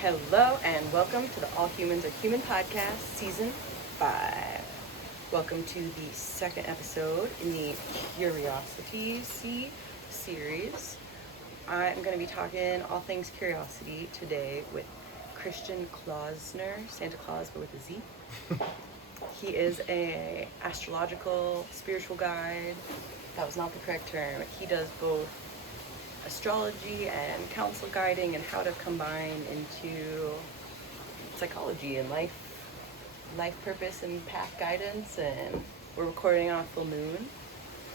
Hello and welcome to the All Humans Are Human podcast, season 5. Welcome to the second episode in the Curiosity series. I'm going to be talking all things curiosity today with Christian Klausner, Santa Claus but with a Z. He is a astrological spiritual guide. That was not the correct term. He does both astrology and counsel guiding and how to combine into psychology and life purpose and path guidance. And we're recording on a full moon.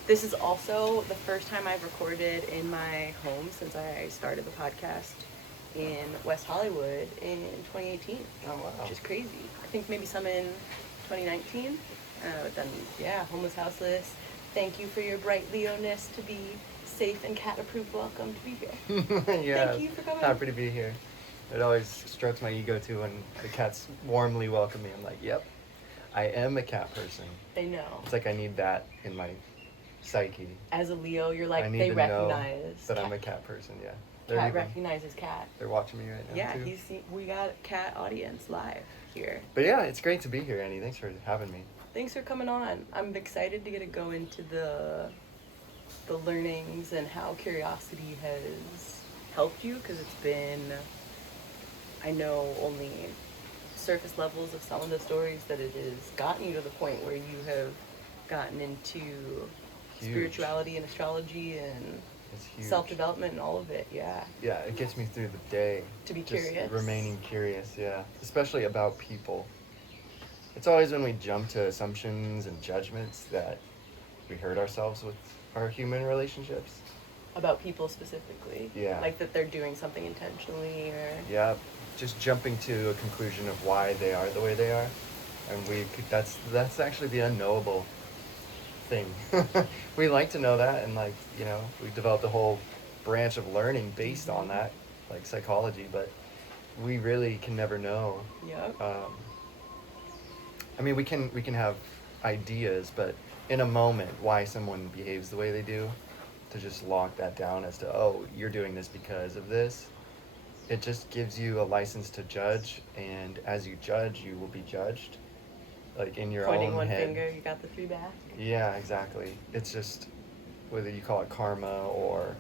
This is also the first time I've recorded in my home since I started the podcast in West Hollywood in 2018. Oh, wow. Which is crazy. I think maybe some in 2019. But then, yeah, homeless, houseless. Thank you for your bright Leo-ness to be safe and cat-approved. Welcome to be here. Yeah, Thank you for coming. happy to be here. It always strokes my ego too when the cats warmly welcome me. I'm like, yep, I am a cat person. They know. It's like I need that in my psyche. As a Leo, you're like, I need they to recognize know that I'm a cat person, yeah. Cat recognizes cat. They're watching me right now, yeah, too. we got a cat audience live here. But yeah, it's great to be here, Annie. Thanks for having me. Thanks for coming on. I'm excited to get to go into the learnings and how curiosity has helped you, because it's been, I know, only surface levels of some of the stories that it has gotten you to the point where you have gotten into spirituality and astrology and it's huge. Self-development and all of it. Yeah, it gets me through the day. to be Just curious, remaining curious, yeah. Especially about people. It's always when we jump to assumptions and judgments that we hurt ourselves with our human relationships. about people specifically. Yeah. Like that they're doing something intentionally or... Yeah, just jumping to a conclusion of why they are the way they are. And that's actually the unknowable thing. We like to know that, and we developed a whole branch of learning based on that, like psychology, but we really can never know. Yep. I mean, we can have ideas, but in a moment, why someone behaves the way they do, to just lock that down as to, oh, you're doing this because of this, it just gives you a license to judge, and as you judge, you will be judged, like in your Pointing own one head. finger, you got the three back. Yeah, exactly. It's just, whether you call it karma or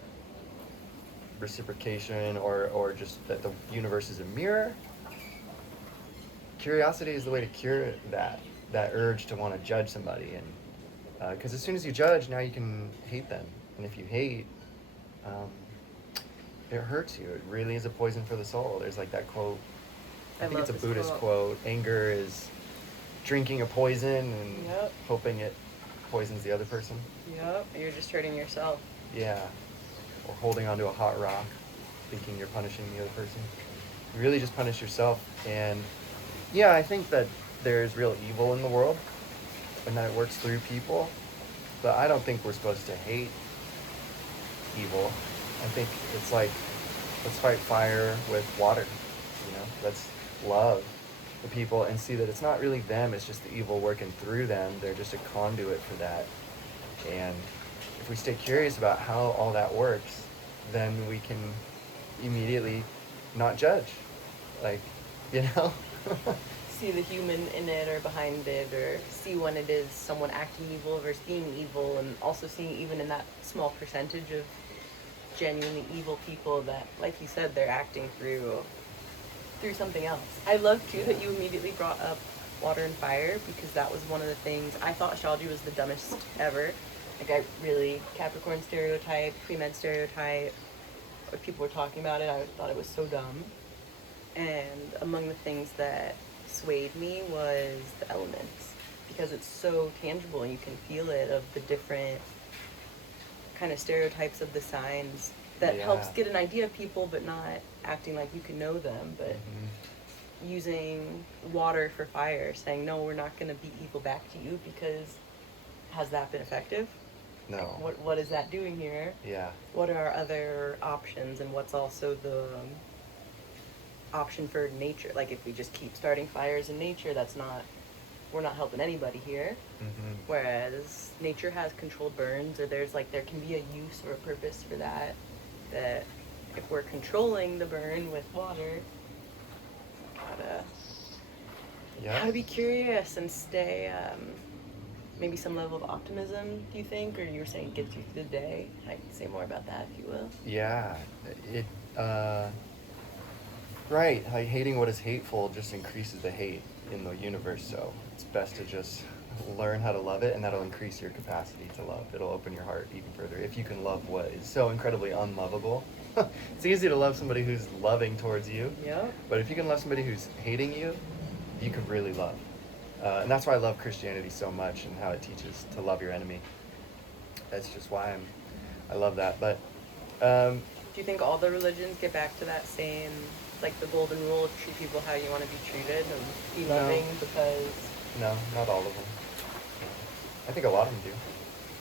reciprocation or just that the universe is a mirror, curiosity is the way to cure that urge to want to judge somebody. And because as soon as you judge, now you can hate them, and if you hate, it hurts you. It really is a poison for the soul. There's like that quote, I think it's a Buddhist quote, anger is drinking a poison and hoping it poisons the other person. Yep, you're just hurting yourself. Yeah, or holding onto a hot rock, thinking you're punishing the other person. You really just punish yourself. And yeah, I think that there's real evil in the world, and that it works through people, but I don't think we're supposed to hate evil. I think it's like, let's fight fire with water, let's love the people and see that it's not really them, it's just the evil working through them. They're just a conduit for that. And if we stay curious about how all that works, then we can immediately not judge. See the human in it or behind it, or see when it is someone acting evil versus being evil, and also seeing even in that small percentage of genuinely evil people that, like you said, they're acting through something else. I love too that you immediately brought up water and fire, because that was one of the things I thought astrology was the dumbest ever. Like, I really, Capricorn stereotype, pre-med stereotype, when people were talking about it, I thought it was so dumb. And among the things that swayed me was the elements, because it's so tangible and you can feel it, of the different kind of stereotypes of the signs that helps get an idea of people, but not acting like you can know them, but using water for fire, saying, no, we're not going to be evil back to you, because has that been effective? No. What is that doing here? Yeah. What are our other options, and what's also the option for nature? Like, if we just keep starting fires in nature, we're not helping anybody here. Mm-hmm. Whereas nature has controlled burns, or there can be a use or a purpose for that if we're controlling the burn with water, how to Yeah. how to be curious and stay maybe some level of optimism, do you think? Or you were saying gets you through the day? Like, say more about that, if you will. Yeah. It, right. Like hating what is hateful just increases the hate in the universe. So it's best to just learn how to love it, and that'll increase your capacity to love. It'll open your heart even further if you can love what is so incredibly unlovable. It's easy to love somebody who's loving towards you, Yep. but if you can love somebody who's hating you, you can really love. And that's why I love Christianity so much and how it teaches to love your enemy. That's just why I love that. But Do you think all the religions get back to that same, like the golden rule of treat people how you want to be treated and be No. loving because no, not all of them. I think a lot of them do.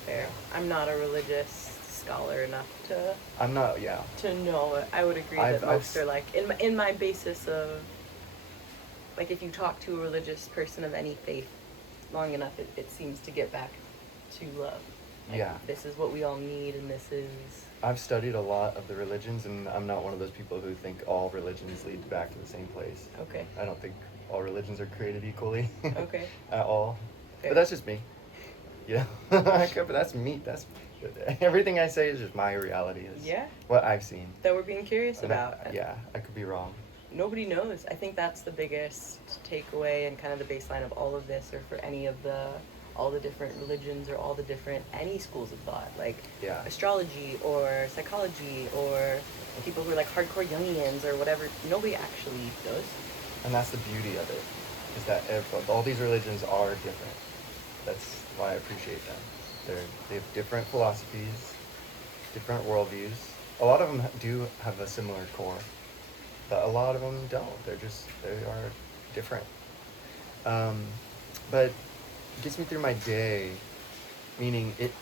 fair. I'm not a religious scholar enough to I'm not. Yeah. know it. I would agree I've- that I've most are like in my basis of like if you talk to a religious person of any faith long enough, it seems to get back to love. Like, Yeah. this is what we all need, and this is I've studied a lot of the religions, and I'm not one of those people who think all religions lead back to the same place. okay. I don't think all religions are created equally. Okay. At all. Fair. But that's just me. Yeah. But that's me. That's everything I say is just my reality. Is Yeah. what I've seen. That we're being curious And about. yeah, I could be wrong. Nobody knows. I think that's the biggest takeaway and kind of the baseline of all of this, or for any of all the different religions or all the different any schools of thought, like Yeah. astrology or psychology or people who are like hardcore Jungians or whatever. Nobody actually knows. And that's the beauty of it, is that all these religions are different. That's why I appreciate them. They have different philosophies, different worldviews. A lot of them do have a similar core, but a lot of them don't. They are different. But it gets me through my day, meaning it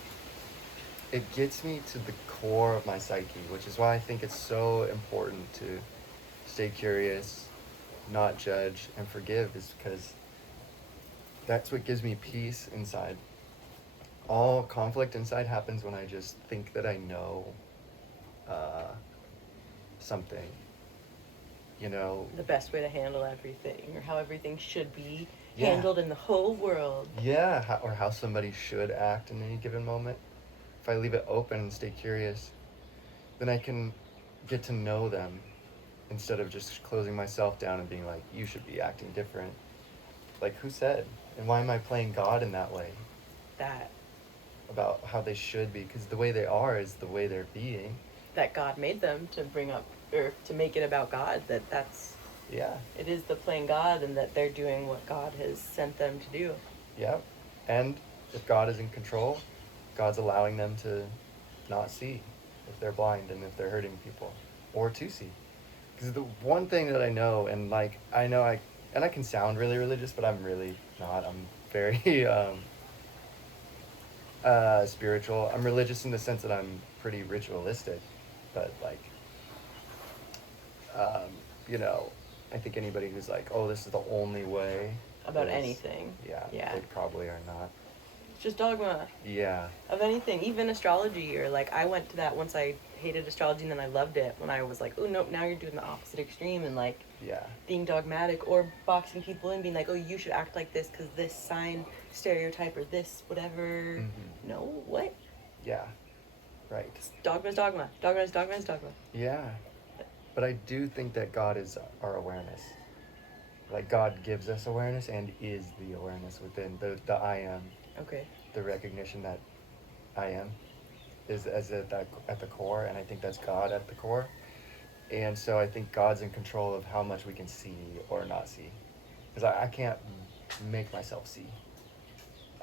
gets me to the core of my psyche, which is why I think it's so important to stay curious, not judge, and forgive, is because that's what gives me peace inside. All conflict inside happens when I just think that I know something. You know? The best way to handle everything, or how everything should be Yeah. handled in the whole world. Yeah, or how somebody should act in any given moment. If I leave it open and stay curious, then I can get to know them instead of just closing myself down and being like, you should be acting different. Like, who said? And why am I playing God in that way? That About how they should be, because the way they are is the way they're being. that God made them to bring up or to make it about God. That's Yeah. it is the playing God, and that they're doing what God has sent them to do. Yeah. And if God is in control, God's allowing them to not see if they're blind and if they're hurting people, or to see. Because the one thing that I know, and like I know I can sound really religious, but I'm really not. I'm very spiritual. I'm religious in the sense that I'm pretty ritualistic, but like you know, I think anybody who's like, oh, this is the only way About is- anything. Yeah, Yeah. they probably are not. It's just dogma Yeah. of anything, even astrology. Or like I went to that once. I hated astrology and then I loved it when I was like, oh nope, now you're doing the opposite extreme and like Yeah. being dogmatic or boxing people in, being like, oh, you should act like this because this sign stereotype or this whatever. Mhm. No, what? Yeah. Right. Dogma is dogma. Dogma is dogma is dogma. Yeah. But I do think that God is our awareness. Like God gives us awareness and is the awareness within the I am, Okay. the recognition that I am is at the core, and I think that's God at the core. And so I think God's in control of how much we can see or not see. Because I can't make myself see.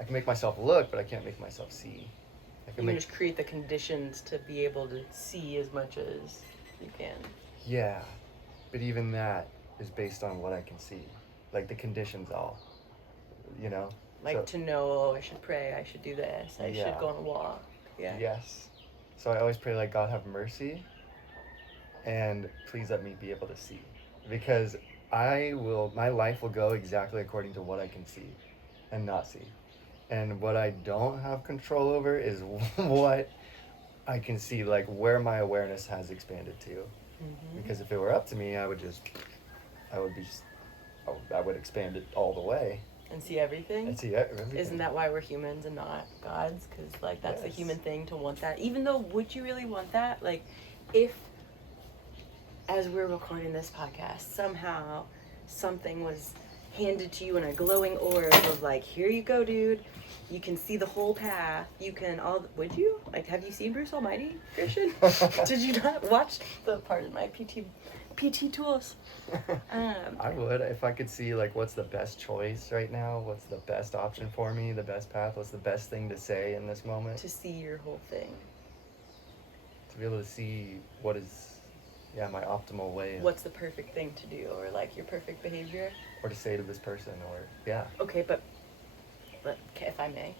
I can make myself look, but I can't make myself see. I You can make just create the conditions to be able to see as much as you can. Yeah, but even that is based on what I can see. Like the conditions all, you know? Like So- to know, oh, I should pray, I should do this, I Yeah. should go on a walk. Yeah. Yes. So I always pray like, God have mercy and please let me be able to see. Because my life will go exactly according to what I can see and not see. And what I don't have control over is what I can see, like where my awareness has expanded to. Mm-hmm. Because if it were up to me, I would be just I would expand it all the way And see everything. and see everything. Isn't that why we're humans and not gods? Because, like, that's the Yes. human thing to want that. Even though, would you really want that? Like, if, as we're recording this podcast, somehow something was handed to you in a glowing orb of, like, here you go, dude. You can see the whole path. You can all... Would you? Like, have you seen Bruce Almighty, Christian? Did you not watch the part of my PT tools? I would, if I could see, like, what's the best choice right now, what's the best option for me, the best path, what's the best thing to say in this moment. To see your whole thing. To be able to see what is, my optimal way. What's the perfect thing to do, or, like, your perfect behavior? Or to say to this person, or, Okay, but if I may,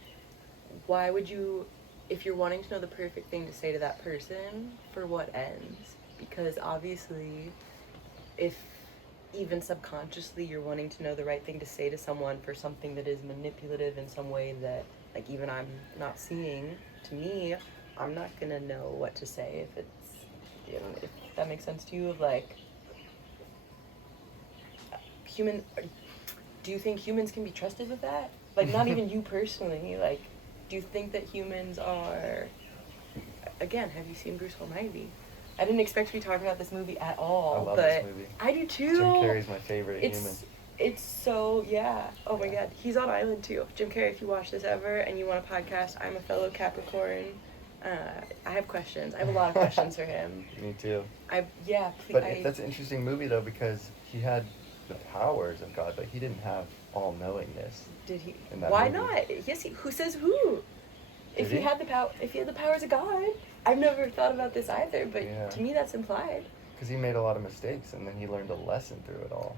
why would you, if you're wanting to know the perfect thing to say to that person, for what ends? Because obviously, if even subconsciously you're wanting to know the right thing to say to someone for something that is manipulative in some way that, like, even I'm not seeing, to me, I'm not gonna know what to say if it's, if that makes sense to you, of, like, do you think humans can be trusted with that? Like, not even you personally, like, do you think that humans are, again, have you seen Bruce Almighty? I didn't expect to be talking about this movie at all, I love but this movie. I do too. Jim Carrey's my favorite human. It's so, oh my Yeah. God, he's on Island too. Jim Carrey, if you watch this ever and you want a podcast, I'm a fellow Capricorn. I have questions. I have a lot of questions for him. Me too. Please. But that's an interesting movie, though, because he had the powers of God, but he didn't have all-knowingness. Did he? In that Why movie. not? Yes, who says who? If he had the powers of God, I've never thought about this either. But to me, that's implied. Because he made a lot of mistakes, and then he learned a lesson through it all.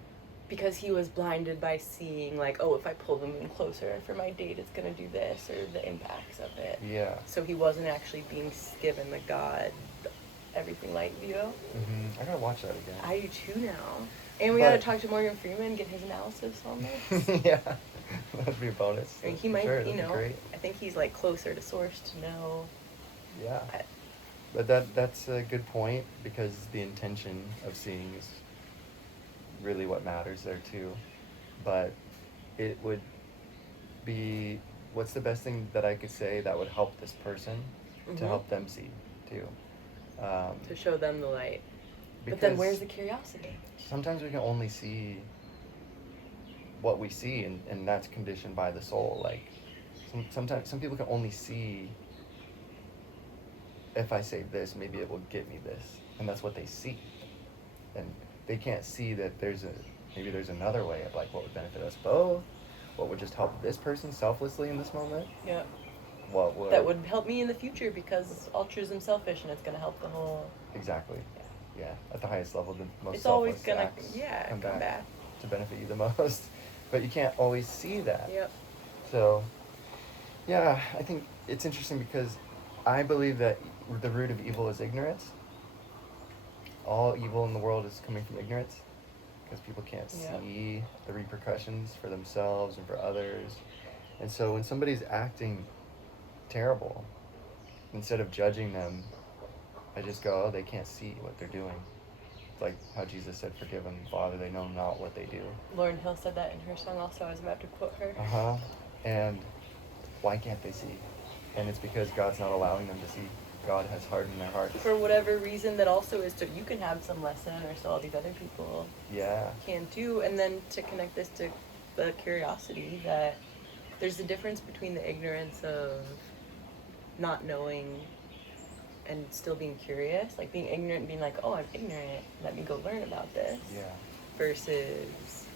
Because he was blinded by seeing, like, oh, if I pull them in closer for my date, it's gonna do this, or the impacts of it. Yeah. So he wasn't actually being given the God, everything light view. I gotta watch that again. I do too now. And we gotta talk to Morgan Freeman, get his analysis on this. Yeah, that'd be a bonus. I mean, he might, Sure, that'd be great. I think he's, like, closer to source to know. Yeah. But that's a good point, because the intention of seeing is really what matters there too. But it would be, what's the best thing that I could say that would help this person to help them see too? To show them the light. But then where's the curiosity? Sometimes we can only see what we see, and that's conditioned by the soul. Like, sometimes some people can only see, if I say this, maybe it will get me this, and that's what they see. And they can't see that maybe there's another way of, like, what would benefit us both, what would just help this person selflessly in this moment. Yeah. That would help me in the future, because altruism selfish, and it's gonna help the whole. Exactly. Yeah. At the highest level, the most It's selfless always gonna acts come back to benefit you the most. But you can't always see that. Yep. So, yeah, I think it's interesting, because I believe that the root of evil is ignorance. All evil in the world is coming from ignorance, because people can't see the repercussions for themselves and for others. And so when somebody's acting terrible, instead of judging them, I just go, oh, they can't see what they're doing. Like how Jesus said, forgive them, Father, they know not what they do. Lauryn Hill said that in her song also. I was about to quote her. And why can't they see? And it's because God's not allowing them to see. God has hardened their hearts. For whatever reason, that also is you can have some lesson, or so all these other people can too. And then to connect this to the curiosity, that there's a difference between the ignorance of not knowing and still being curious, like being ignorant and being like, oh, I'm ignorant, let me go learn about this, versus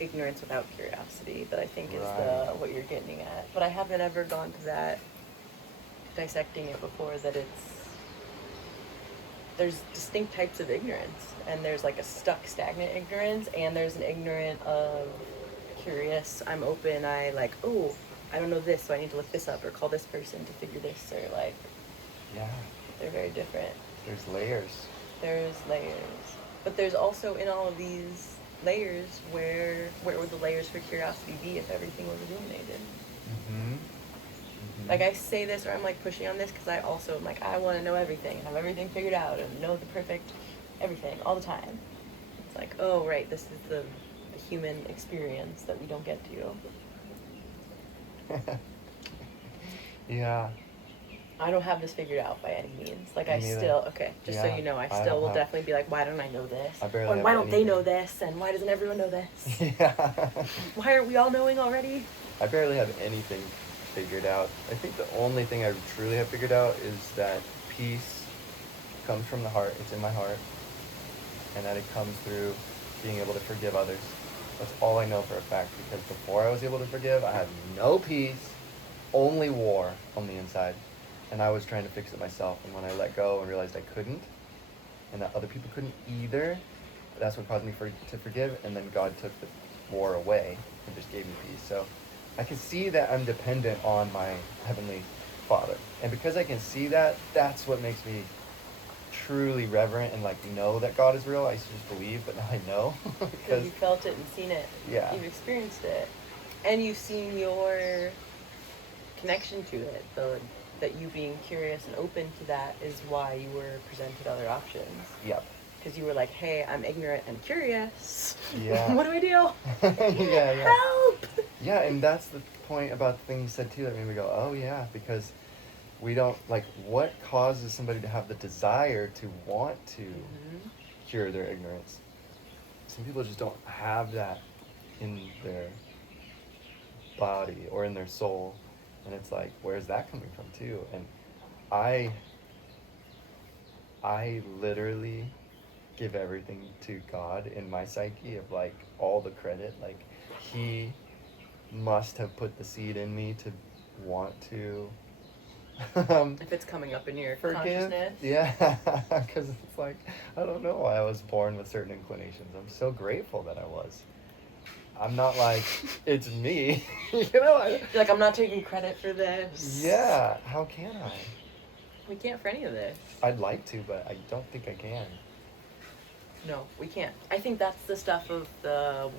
ignorance without curiosity, that I think is what you're getting at. But I haven't ever gone to that, dissecting it before, that there's distinct types of ignorance, and there's like a stuck, stagnant ignorance, and there's an ignorant of curious, I'm open, I like, oh, I don't know this, so I need to look this up, or call this person to figure this, or like, they're very different. There's layers. But there's also, in all of these layers, where would the layers for curiosity be if everything was illuminated? Like, I say this, or I'm like pushing on this, because I also am like, I want to know everything, and have everything figured out, and know the perfect everything all the time. It's like, oh, right, this is the the human experience that we don't get to. Yeah. I don't have this figured out by any means. Like, Me I neither. still, okay, just so Yeah, you know, I I still don't will have- definitely be like, why don't I know this? I barely Or have why don't they know anything. this? And why doesn't everyone know this? Yeah. Why aren't we all knowing already? I barely have anything figured out. I think the only thing I truly have figured out is that peace comes from the heart. It's in my heart. And that it comes through being able to forgive others. That's all I know for a fact, because before I was able to forgive, I had no peace, only war on the inside. And I was trying to fix it myself. And when I let go and realized I couldn't, and that other people couldn't either, that's what caused me to forgive. And then God took the war away and just gave me peace. So I can see that I'm dependent on my Heavenly Father. And because I can see that, that's what makes me truly reverent and like know that God is real. I used to just believe, but now I know. Because you felt it and seen it. Yeah. You've experienced it. And you've seen your connection to it. That you being curious and open to that is why you were presented other options. Yep. Because you were like, hey, I'm ignorant and curious. Yeah. What do I do? Yeah. Help! Yeah, and that's the point about the thing you said too that made me go, oh yeah, because we don't, like, what causes somebody to have the desire to want to Mm-hmm. cure their ignorance? Some people just don't have that in their body or in their soul. And it's like, where's that coming from too? And I literally give everything to God in my psyche of like all the credit. Like, he must have put the seed in me to want to If it's coming up in your forgive. consciousness. Yeah, because it's like, I don't know why I was born with certain inclinations. I'm so grateful that I was. I'm not like, it's me. You know? You're like, I'm not taking credit for this. Yeah, how can I? We can't for any of this. I'd like to, but I don't think I can. No, we can't. I think that's the stuff of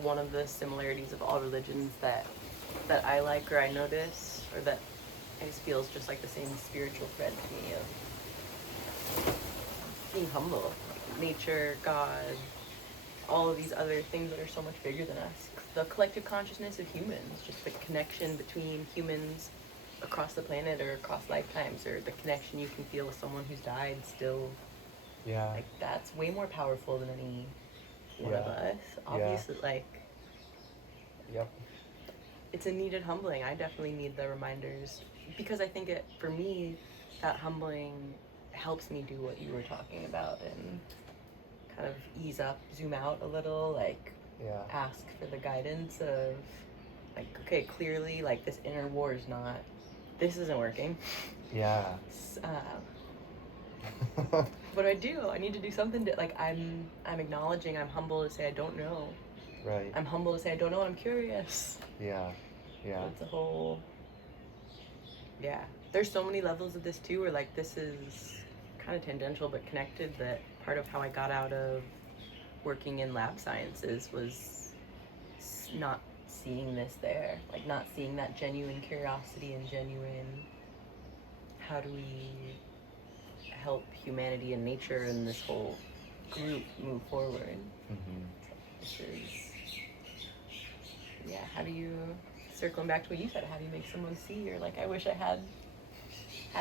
one of the similarities of all religions that I like or I notice, or that I just feels just like the same spiritual thread to me of being humble. Like nature, God, all of these other things that are so much bigger than us. The collective consciousness of humans, just the connection between humans across the planet or across lifetimes, or the connection you can feel with someone who's died still. Yeah. Like, that's way more powerful than any one of us. Obviously, like, Yep. it's a needed humbling. I definitely need the reminders, because I think for me, that humbling helps me do what you were talking about and kind of ease up, zoom out a little, like, Yeah. ask for the guidance of, like, okay, clearly, like, this inner war is not, this isn't working. Yeah. What do I do? I need to do something to, like, I'm acknowledging, I'm humble to say I don't know. Right. I'm humble to say I don't know, I'm curious. Yeah. Yeah. It's a whole, yeah. There's so many levels of this too, where like this is kind of tangential but connected, that part of how I got out of working in lab sciences was not seeing this there. Like, not seeing that genuine curiosity and genuine, how do we help humanity and nature and this whole group move forward. Mm-hmm. This is, yeah, how do you, circling back to what you said, how do you make someone see? Or like, I wish I had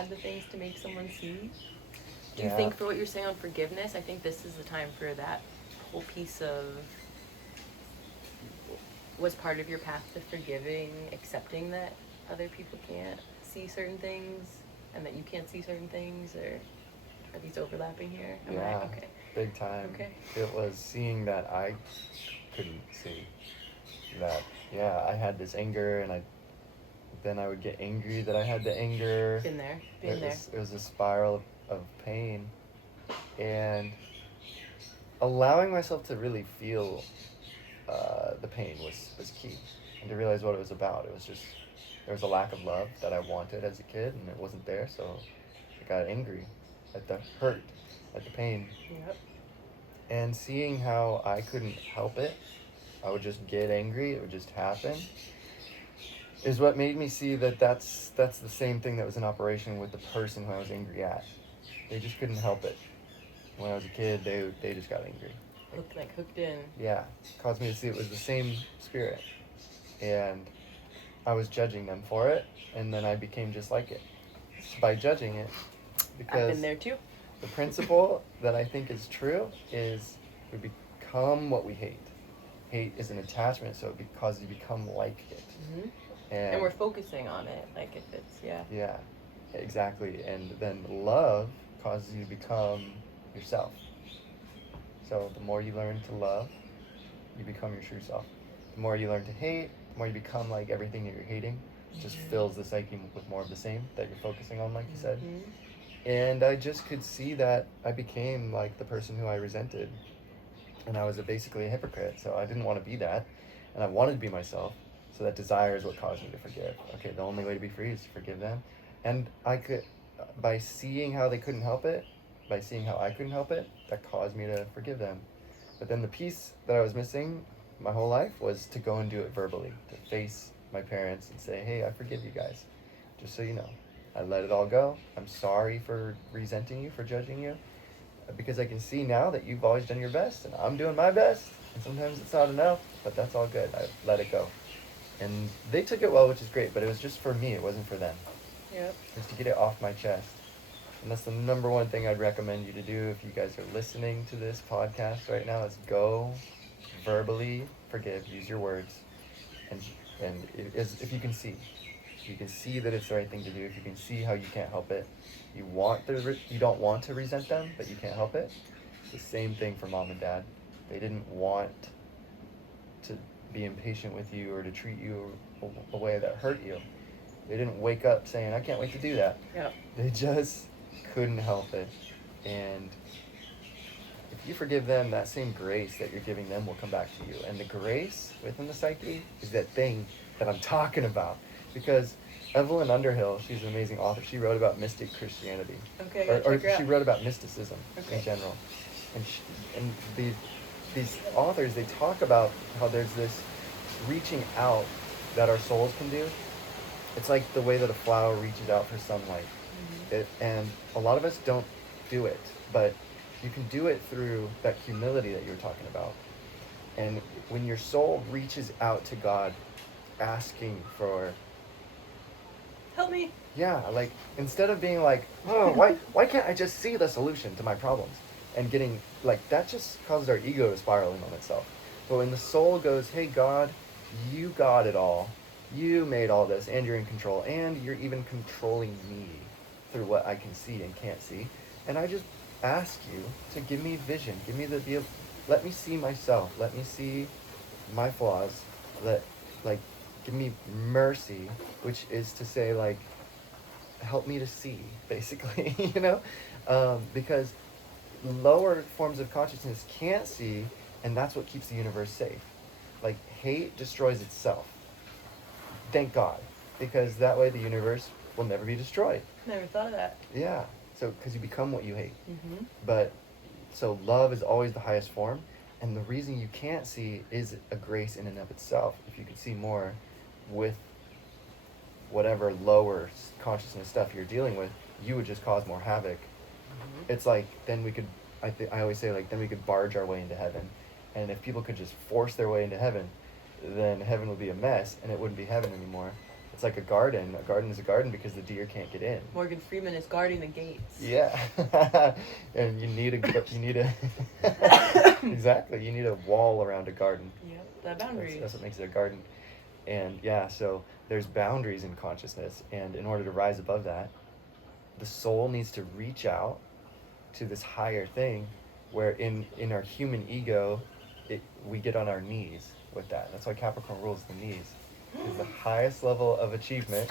the things to make someone see. Do you think, for what you're saying on forgiveness, I think this is the time for that whole piece of, was part of your path to forgiving, accepting that other people can't see certain things and that you can't see certain things, or are these overlapping here? Am I? Okay. Big time. Okay. It was seeing that I couldn't see. That, yeah, I had this anger, and then I would get angry that I had the anger. Been there. It was a spiral of pain. And allowing myself to really feel the pain was key. And to realize what it was about. It was just, there was a lack of love that I wanted as a kid, and it wasn't there, so I got angry at the hurt, at the pain. Yep. And seeing how I couldn't help it, I would just get angry, it would just happen, is what made me see that that's the same thing that was in operation with the person who I was angry at. They just couldn't help it. When I was a kid, they just got angry. Hooked in. Yeah, caused me to see it was the same spirit. And I was judging them for it, and then I became just like it by judging it. I've Because been there too. the principle that I think is true is we become what we hate. Hate is an attachment, so it causes you to become like it. Mm-hmm. And we're focusing on it, like if it's, Yeah, exactly. And then love causes you to become yourself. So the more you learn to love, you become your true self. The more you learn to hate, the more you become like everything that you're hating. It just fills the psyche with more of the same that you're focusing on, like you said. Mm-hmm. And I just could see that I became like the person who I resented. And I was basically a hypocrite, so I didn't want to be that. And I wanted to be myself. So that desire is what caused me to forgive. Okay, the only way to be free is to forgive them. And I could, by seeing how they couldn't help it, by seeing how I couldn't help it, that caused me to forgive them. But then the piece that I was missing my whole life was to go and do it verbally, to face my parents and say, hey, I forgive you guys. Just so you know, I let it all go. I'm sorry for resenting you, for judging you, because I can see now that you've always done your best and I'm doing my best. And sometimes it's not enough, but that's all good. I let it go. And they took it well, which is great, but it was just for me. It wasn't for them. Yep. Just to get it off my chest. And that's the number one thing I'd recommend you to do if you guys are listening to this podcast right now is go verbally forgive, use your words, and if you can see. If you can see that it's the right thing to do, if you can see how you can't help it, you don't want to resent them, but you can't help it. It's the same thing for mom and dad. They didn't want to be impatient with you or to treat you a way that hurt you. They didn't wake up saying, I can't wait to do that. Yep. They just couldn't help it. And if you forgive them, that same grace that you're giving them will come back to you. And the grace within the psyche is that thing that I'm talking about. Because Evelyn Underhill, she's an amazing author. She wrote about mystic Christianity. Okay, Or check her out. she wrote about mysticism Okay. in general. And these authors, they talk about how there's this reaching out that our souls can do. It's like the way that a flower reaches out for sunlight. Mm-hmm. And a lot of us don't do it, but you can do it through that humility that you were talking about. And when your soul reaches out to God, asking for, Help me. yeah, like instead of being like, oh, why can't I just see the solution to my problems? And getting like that just causes our ego to spiral in on itself. But when the soul goes, hey God, you got it all. You made all this, and you're in control, and you're even controlling me through what I can see and can't see. And I just ask you to give me vision, give me let me see myself, let me see my flaws, give me mercy, which is to say, like, help me to see, basically, you know? Because lower forms of consciousness can't see, and that's what keeps the universe safe. Like, hate destroys itself. Thank God, because that way the universe will never be destroyed. Never thought of that. Yeah, so because you become what you hate. Mm-hmm. But so love is always the highest form, and the reason you can't see is a grace in and of itself. If you could see more with whatever lower consciousness stuff you're dealing with, you would just cause more havoc. Mm-hmm. It's like then we could, I always say, like, then we could barge our way into heaven. And if people could just force their way into heaven, then heaven would be a mess and it wouldn't be heaven anymore. It's like a garden. A garden is a garden because the deer can't get in. Morgan Freeman is guarding the gates. Yeah. And you need a exactly, you need a wall around a garden. Yep, the boundaries. That's what makes it a garden. And yeah, so there's boundaries in consciousness, and in order to rise above that, the soul needs to reach out to this higher thing where in our human ego, we get on our knees with that. That's why Capricorn rules the knees. Is the highest level of achievement.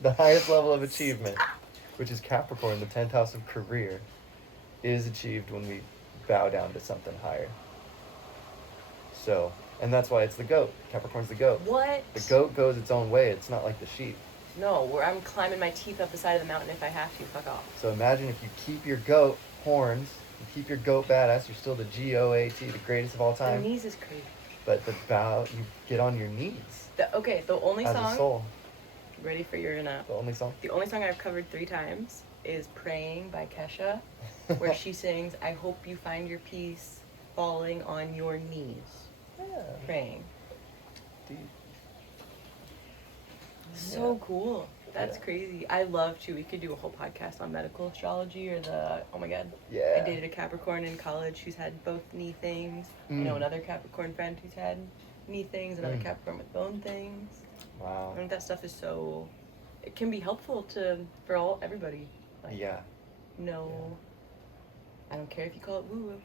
The highest level of achievement, which is Capricorn, the 10th house of career, is achieved when we bow down to something higher. So, and that's why it's the goat. Capricorn's the goat. What? The goat goes its own way. It's not like the sheep. No, where I'm climbing my teeth up the side of the mountain if I have to. Fuck off. So imagine if you keep your goat horns, you keep your goat badass, you're still the GOAT, the greatest of all time. The knees is crazy. But the bow, you get on your knees. The only as song. a soul. Ready for your The only song. The only song I've covered 3 times is "Praying" by Kesha, where she sings, "I hope you find your peace falling on your knees, praying. Deep. So cool. That's Yeah. crazy. I love to. We could do a whole podcast on medical astrology or oh my god. Yeah. I dated a Capricorn in college who's had both knee things. I know another Capricorn friend who's had knee things, another Capricorn with bone things. Wow. I think that stuff is so, it can be helpful for everybody. Like, Yeah. No, I don't care if you call it woo woo.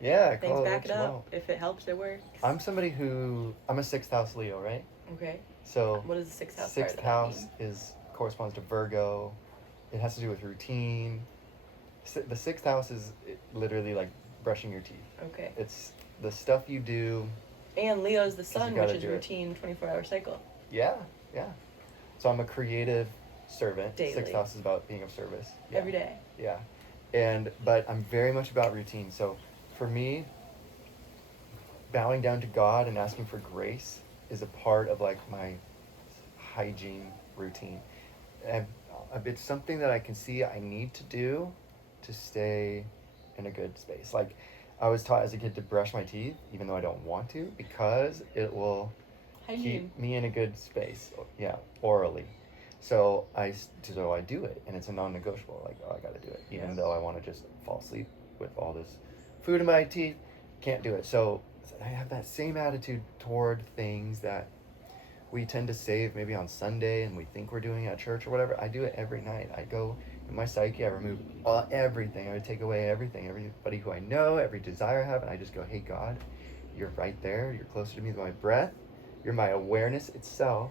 Yeah, Things call it back what it you up. want. If it helps, it works. I'm a 6th house Leo, right? Okay. So What is the 6th house? 6th house corresponds to Virgo. It has to do with routine. The 6th house is literally like brushing your teeth. Okay. It's the stuff you do. And Leo's the sun, which is do routine, 24-hour cycle. Yeah, yeah. So I'm a creative servant. Daily. 6th house is about being of service. Yeah. Every day. Yeah. But I'm very much about routine. So for me, bowing down to God and asking for grace is a part of like my hygiene routine. And it's something that I can see I need to do to stay in a good space. Like I was taught as a kid to brush my teeth, even though I don't want to, because it will keep me in a good space. Yeah, orally. So I do it, and it's a non-negotiable. Like, oh, I got to do it, even though I want to just fall asleep with all this food in my teeth. Can't do it. So I have that same attitude toward things that we tend to save maybe on Sunday, and we think we're doing at church or whatever. I do it every night. I go in my psyche. I remove everything. I would take away everything, everybody who I know, every desire I have, and I just go, hey God, you're right there. You're closer to me than my breath. You're my awareness itself.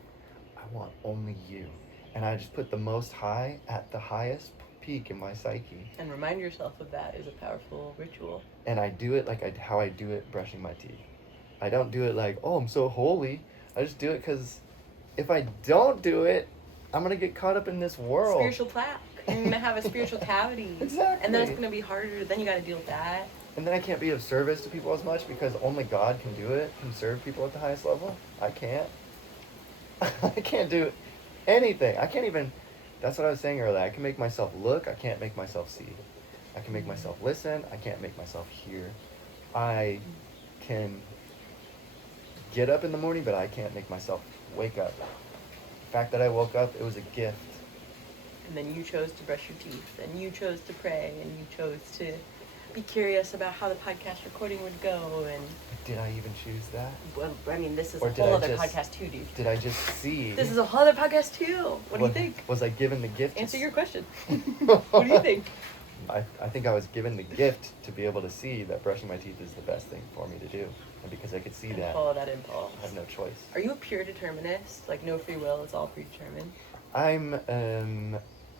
I want only you. And I just put the Most High at the highest peak in my psyche. And remind yourself of that is a powerful ritual. And I do it like how I do it brushing my teeth. I don't do it like, oh, I'm so holy. I just do it because if I don't do it, I'm going to get caught up in this world. Spiritual plaque. You're going to have a spiritual cavity. Exactly. And then it's going to be harder. Then you got to deal with that. And then I can't be of service to people as much because only God can do it, can serve people at the highest level. I can't. I can't do anything. I can't even, that's what I was saying earlier. I can make myself look. I can't make myself see. I can make myself listen. I can't make myself hear. I can get up in the morning, but I can't make myself wake up. The fact that I woke up, it was a gift. And then you chose to brush your teeth, and you chose to pray, and you chose to be curious about how the podcast recording would go. And did I even choose that? Well, I mean, this is Or a did whole I other just- podcast too, dude. Did I just see? This is a whole other podcast too. What do you think? Was I given the gift? Answer your question. What do you think? I think I was given the gift to be able to see that brushing my teeth is the best thing for me to do. And because I could see that, Follow that impulse. I have no choice. Are you a pure determinist? Like no free will, it's all predetermined? I'm,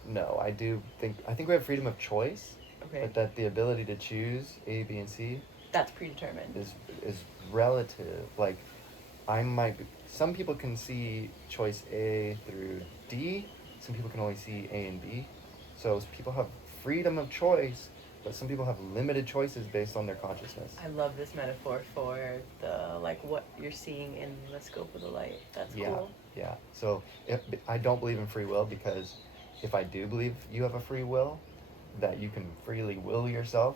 no, I think we have freedom of choice, Okay. but that the ability to choose A, B, and C That's predetermined. is relative. Like, some people can see choice A through D, some people can only see A and B. So people have freedom of choice, but some people have limited choices based on their consciousness. I love this metaphor for the, like, what you're seeing in the scope of the light. That's cool. Yeah. So I don't believe in free will, because if I do believe you have a free will, that you can freely will yourself,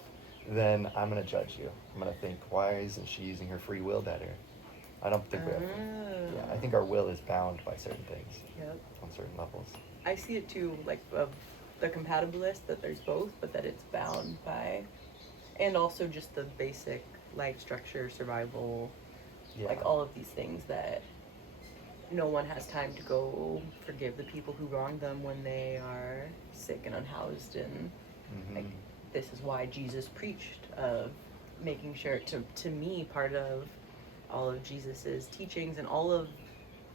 then I'm going to judge you. I'm going to think, why isn't she using her free will better? I don't think we have. Yeah, I think our will is bound by certain things. Yep. On certain levels. I see it too, like, of the compatibilist, that there's both, but that it's bound by, and also just the basic life structure, survival, like all of these things that no one has time to go forgive the people who wronged them when they are sick and unhoused, and like this is why Jesus preached of making sure, to me, part of all of Jesus's teachings and all of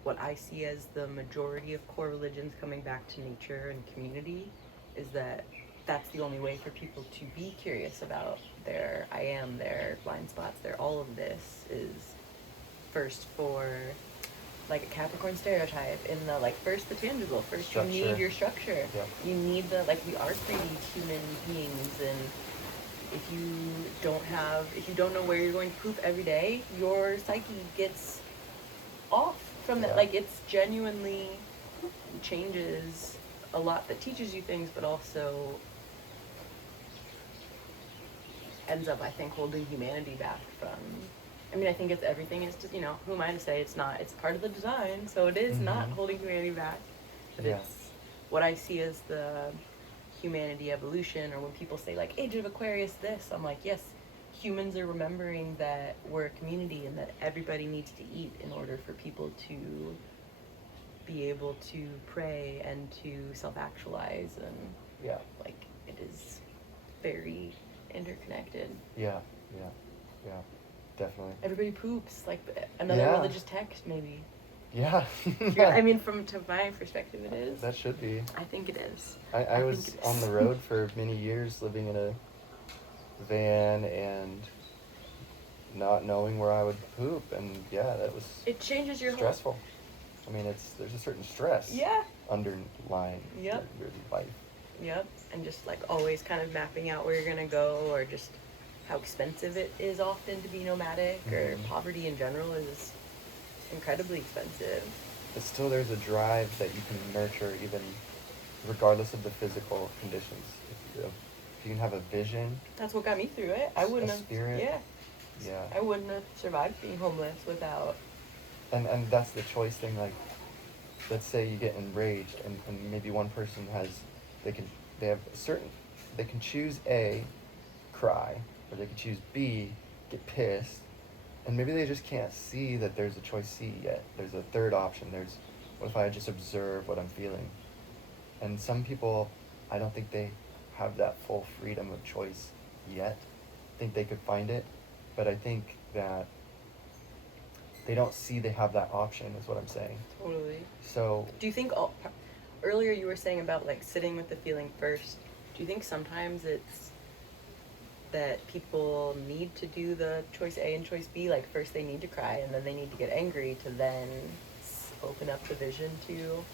what I see as the majority of core religions coming back to nature and community, is that that's the only way for people to be curious about their I am, their blind spots, their all of this, is first for like a Capricorn stereotype in the, like, first the tangible, first structure. You need your structure. Yep. You need the, like, we are 3D human beings, and if you don't know where you're going to poop every day, your psyche gets off from that. Like, it's genuinely changes a lot, that teaches you things, but also ends up, I think, holding humanity back from. I mean, I think it's everything is just, who am I to say it's not? It's part of the design, so it is not holding humanity back. But it's what I see as the humanity evolution, or when people say, like, Age of Aquarius this, I'm like, yes, humans are remembering that we're a community and that everybody needs to eat in order for people to be able to pray and to self-actualize, and like, it is very interconnected. Yeah, definitely. Everybody poops, like another religious text, maybe. Yeah. I mean, to my perspective, it is. That should be. I think it is. I was on the road for many years, living in a van and not knowing where I would poop, and that was. It changes your stressful. I mean, there's a certain stress. Yeah. Underlying. Yep. Your life. Yep, and just like always kind of mapping out where you're gonna go, or just how expensive it is often to be nomadic, or poverty in general is incredibly expensive. But still, there's a drive that you can nurture even regardless of the physical conditions. If you can have a vision. That's what got me through it. I wouldn't have. Spirit. Yeah. I wouldn't have survived being homeless without. And that's the choice thing. Like, let's say you get enraged, and maybe one person they can choose A, cry, or they can choose B, get pissed, and maybe they just can't see that there's a choice C yet. There's a third option. What if I just observe what I'm feeling? And some people, I don't think they have that full freedom of choice yet. I think they could find it, but I think that they don't see they have that option, is what I'm saying. Totally. So. Do you think earlier you were saying about like sitting with the feeling first? Do you think sometimes it's that people need to do the choice A and choice B? Like, first they need to cry, and then they need to get angry to then open up the vision to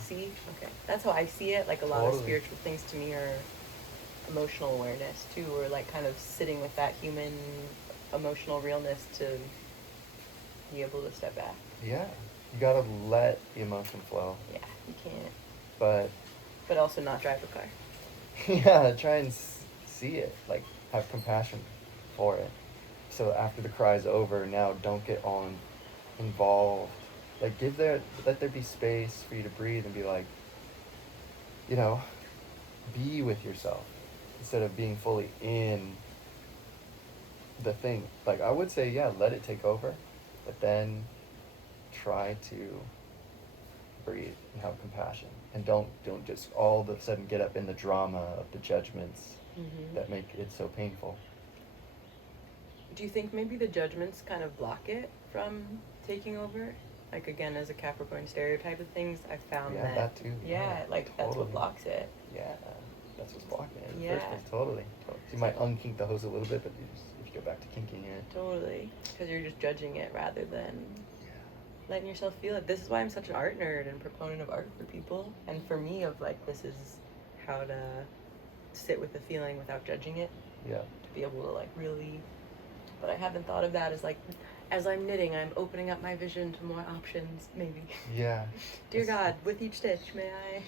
see? Okay. That's how I see it. Like, a lot of spiritual things to me are emotional awareness, too, or like kind of sitting with that human emotional realness to be able to step back. Yeah. You gotta let the emotion flow. Yeah, you can't. But also not drive a car. Yeah, try and see it. Like, have compassion for it. So after the cry's over, now don't get all involved. Like, let there be space for you to breathe and be like, be with yourself instead of being fully in the thing. Like, I would say, let it take over, but then try to breathe and have compassion, and don't just all of a sudden get up in the drama of the judgments that make it so painful. Do you think maybe the judgments kind of block it from taking over? Like, again, as a Capricorn stereotype of things, I found that too. Like, totally. That's what blocks it. Yeah, that's what's blocking it in the first place. Totally. So you might unkink the hose a little bit, but if you go back to kinking it. Totally. Because you're just judging it rather than letting yourself feel it. This is why I'm such an art nerd and proponent of art for people. And for me, of like, this is how to sit with the feeling without judging it. Yeah. To be able to like really, but I haven't thought of that as like, as I'm knitting, I'm opening up my vision to more options, maybe. Yeah. Dear God, with each stitch, may I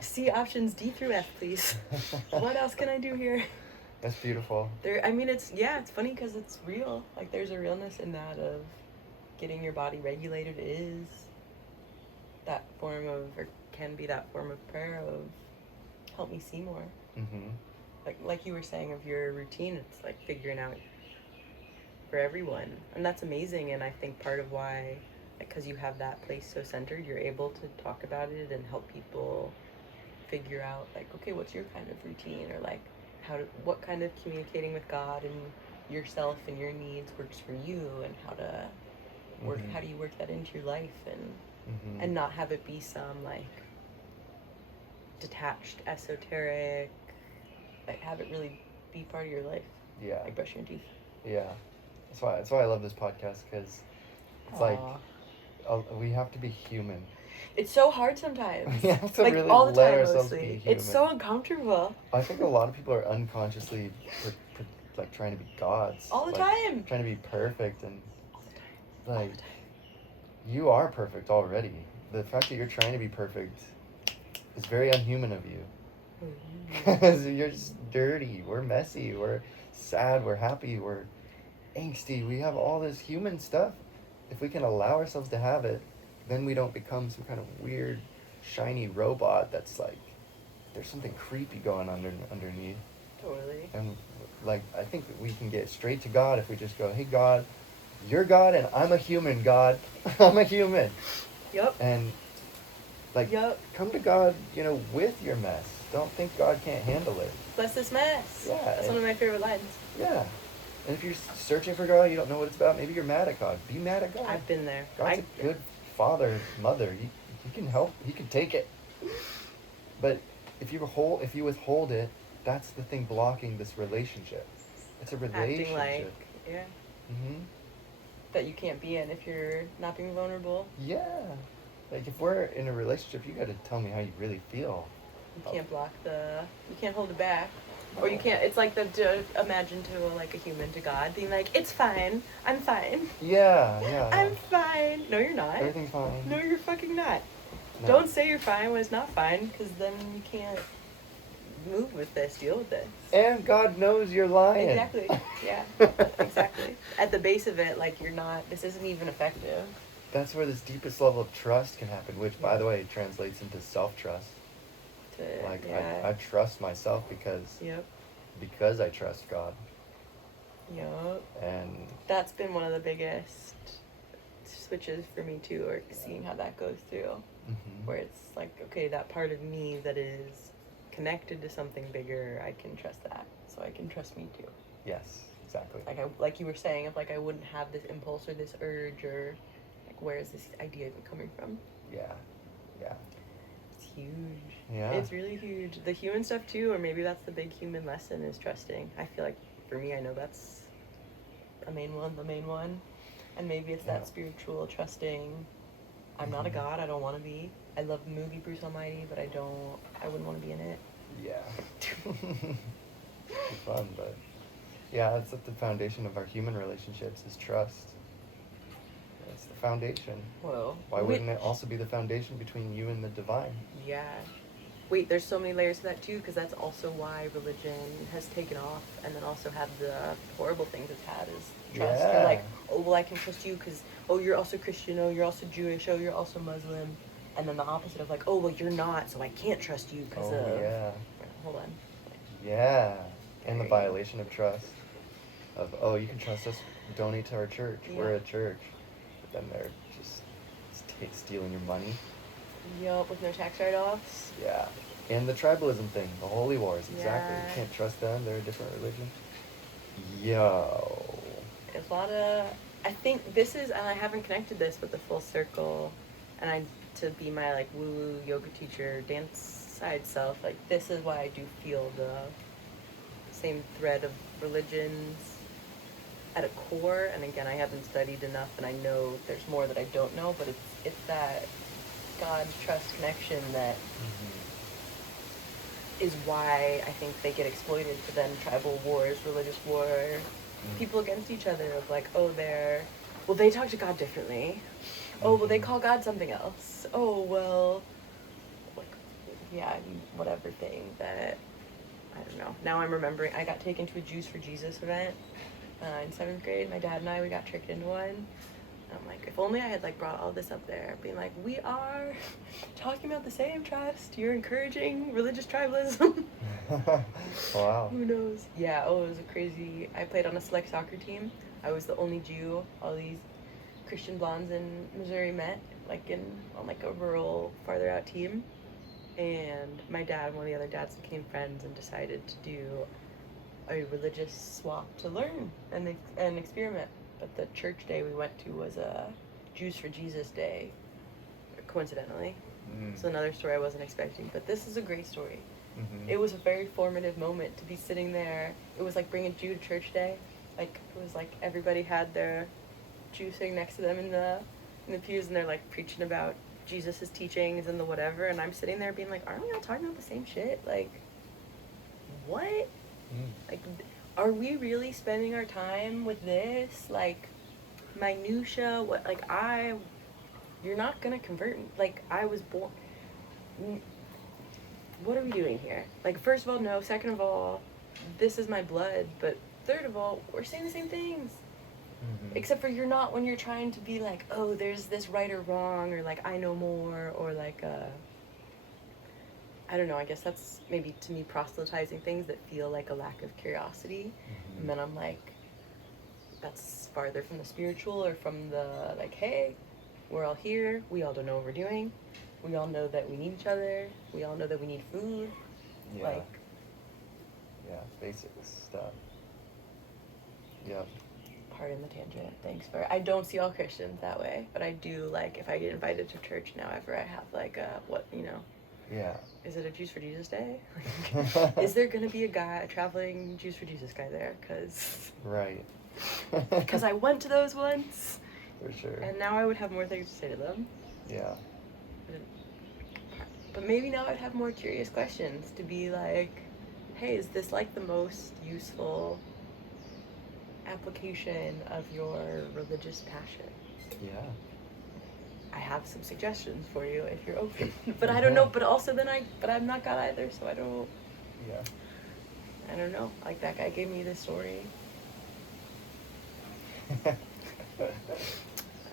see options D through F, please? What else can I do here? That's beautiful. It's funny because it's real. Like, there's a realness in that of getting your body regulated is that form of, or can be that form of prayer of, help me see more. Like you were saying of your routine, it's like figuring out for everyone, and that's amazing. And I think part of why, because you have that place so centered, you're able to talk about it and help people figure out, like, okay, what's your kind of routine, or like what kind of communicating with God and yourself and your needs works for you, and how to work, how do you work that into your life, and not have it be some like detached, esoteric, like, have it really be part of your life. Yeah. Like brushing your teeth. Yeah. That's why I love this podcast, because it's like, we have to be human. It's so hard sometimes. We have to like, really all the let time, ourselves mostly. be human. It's so uncomfortable. I think a lot of people are unconsciously like trying to be gods. All the like, time. Trying to be perfect, and all the time. like, you are perfect already. The fact that you're trying to be perfect is very unhuman of you. Because you're just dirty. We're messy. We're sad, we're happy, we're angsty, we have all this human stuff. If we can allow ourselves to have it, then we don't become some kind of weird, shiny robot that's like, there's something creepy going underneath. Totally. And like, I think that we can get straight to God if we just go, hey God, you're God and I'm a human, God. I'm a human. Yep. And like, Yep. come to God, with your mess. Don't think God can't handle it. Bless this mess. Yeah. That's one of my favorite lines. Yeah. And if you're searching for God, you don't know what it's about, maybe you're mad at God. Be mad at God. I've been there. God's a good father, mother. He can help. He can take it. But if you withhold it, that's the thing blocking this relationship. It's a relationship. Acting like, yeah. Mm-hmm. That you can't be in if you're not being vulnerable. Yeah. Like, if we're in a relationship, you got to tell me how you really feel. You can't you can't hold it back. Or you can't, it's like imagine to like a human to God being like, it's fine, I'm fine. Yeah. I'm fine. No, you're not. Everything's fine. No, you're fucking not. No. Don't say you're fine when it's not fine, because then you can't move with this, deal with this. And God knows you're lying. Exactly. Yeah. Exactly. At the base of it, like, this isn't even effective. That's where this deepest level of trust can happen, which, by the way, translates into self-trust. Like, Yeah. I trust myself because I trust God. Yep. And That's been one of the biggest switches for me too, or seeing how that goes through. mm-hmm. Where it's like, okay, that part of me that is connected to something bigger, I can trust that, so I can trust me too. Yes, exactly. Like you were saying, if like I wouldn't have this impulse or this urge, or like, where is this idea even coming from? Yeah. It's huge. Yeah. It's really huge. The human stuff too, or maybe that's the big human lesson, is trusting. I feel like for me, I know that's the main one. And maybe it's that spiritual trusting. I'm not a god, I don't want to be. I love the movie Bruce Almighty, but I wouldn't want to be in it. Yeah. It's fun, but yeah, that's at the foundation of our human relationships is trust. It's the foundation. Whoa. Why wouldn't it also be the foundation between you and the divine? Yeah. Wait, there's so many layers to that too, because that's also why religion has taken off, and then also had the horrible things it's had is trust. Yeah. And like, oh, well, I can trust you because, oh, you're also Christian, oh, you're also Jewish, oh, you're also Muslim. And then the opposite of like, oh, well, you're not, so I can't trust you because of... yeah. Hold on. Yeah. And the violation of trust. Of, oh, you can trust us, donate to our church. Yeah. We're a church. But then they're just stealing your money. Yup, with no tax write-offs. Yeah. And the tribalism thing, the holy wars, exactly. Yeah. You can't trust them, they're a different religion. Yo. There's a lot of... I think this is, and I haven't connected this with the full circle, and to be my like woo-woo yoga teacher, dance side self, like this is why I do feel the same thread of religions at a core. And again, I haven't studied enough, and I know there's more that I don't know, but it's that God trust connection that is why I think they get exploited to then tribal wars, religious war, people against each other of like, oh, they talk to God differently. Oh, well, they call God something else. Oh, well, like, yeah, whatever thing that, I don't know. Now I'm remembering, I got taken to a Jews for Jesus event in 7th grade. My dad and I, we got tricked into one. And I'm like, if only I had like brought all this up there, being like, we are talking about the same trust. You're encouraging religious tribalism. Wow. Who knows? Yeah, it was a crazy, I played on a select soccer team. I was the only Jew. All these Christian blondes in Missouri met, like on like a rural, farther out team. And my dad and one of the other dads became friends and decided to do a religious swap to learn and experiment. But the church day we went to was a Jews for Jesus day, coincidentally. So another story I wasn't expecting, but this is a great story. It was a very formative moment to be sitting there. It was like bringing Jew to church day. Like, it was like everybody had their Jew sitting next to them in the pews, and they're like preaching about Jesus' teachings and the whatever, and I'm sitting there being like, aren't we all talking about the same shit? Like, what? Like, are we really spending our time with this? Like, minutia? What? Like, you're not gonna convert me. Like, I was born. What are we doing here? Like, first of all, no. Second of all, this is my blood, but third of all, we're saying the same things. Mm-hmm. Except for you're not when you're trying to be like, oh, there's this right or wrong, or like I know more, or like I don't know, I guess that's maybe to me proselytizing things that feel like a lack of curiosity. Mm-hmm. And then I'm like, that's farther from the spiritual or from the like, hey, we're all here, we all don't know what we're doing, we all know that we need each other, we all know that we need food. Yeah. Like, yeah, basic stuff. Yep. pardon the tangent. Thanks for. I don't see all Christians that way, but I do like if I get invited to church now. Ever I have like a what you know. Yeah. Is it a Juice for Jesus day? Is there gonna be a traveling Juice for Jesus guy there? Cause. Right. Because I went to those once. For sure. And now I would have more things to say to them. Yeah. But maybe now I'd have more curious questions to be like, hey, is this like the most useful application of your religious passion? Yeah. I have some suggestions for you if you're open. But I don't know, but also then I'm not God either, so I don't know. Like that guy gave me this story. A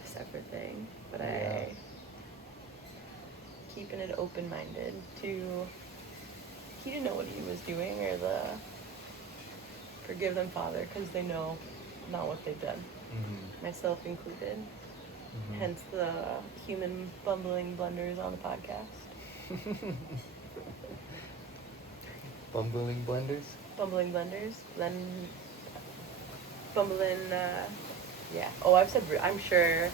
separate thing. But I keeping it open minded to he didn't know what he was doing or the forgive them, Father, because they know not what they've done. Mm-hmm. Myself included. Mm-hmm. Hence the human bumbling blunders on the podcast. Bumbling blenders? Bumbling blunders. Bumbling, yeah. Oh, I've said, I'm sure